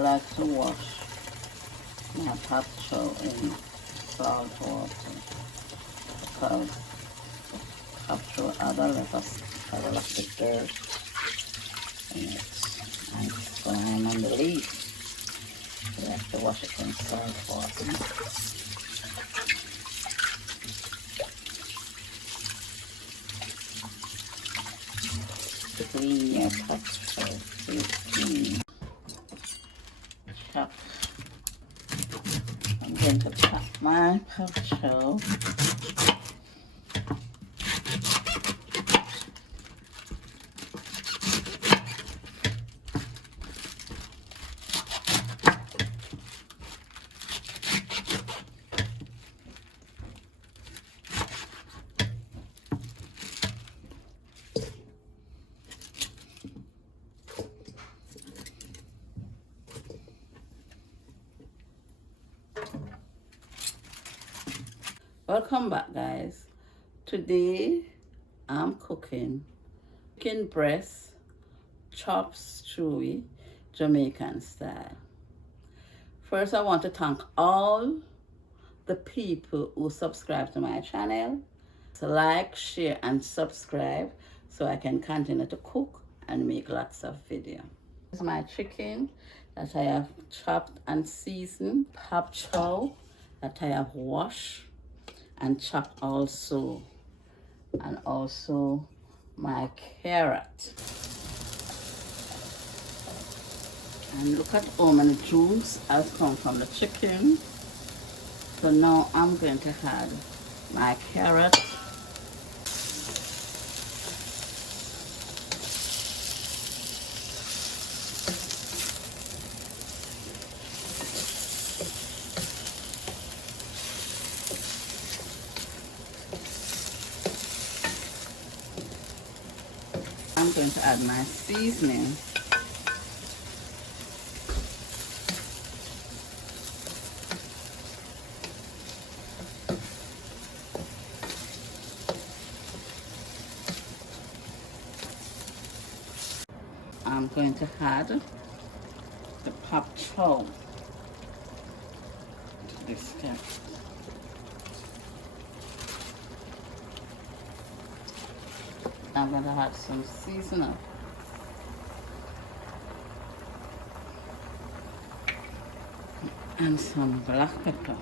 like to wash my pop chow in salt water because pop chow had a lot of the dirt in it and slime on the leaf. You have to wash it in salt water. Clean your pop chow, clean. Chop. I'm going to chop my pop chow. Welcome back, guys. Today I'm cooking chicken breast chopped Suey, Jamaican style. First, I want to thank all the people who subscribe to my channel. So like, share and subscribe so I can continue to cook and make lots of videos. This is my chicken that I have chopped and seasoned, pop chow that I have washed and chop also, and also my carrot. And look at how many juice has come from the chicken. So now I'm going to add my carrot. I'm going to add my seasoning. I'm going to add the pop chow to this step. I'm going to add some seasoning and some black pepper.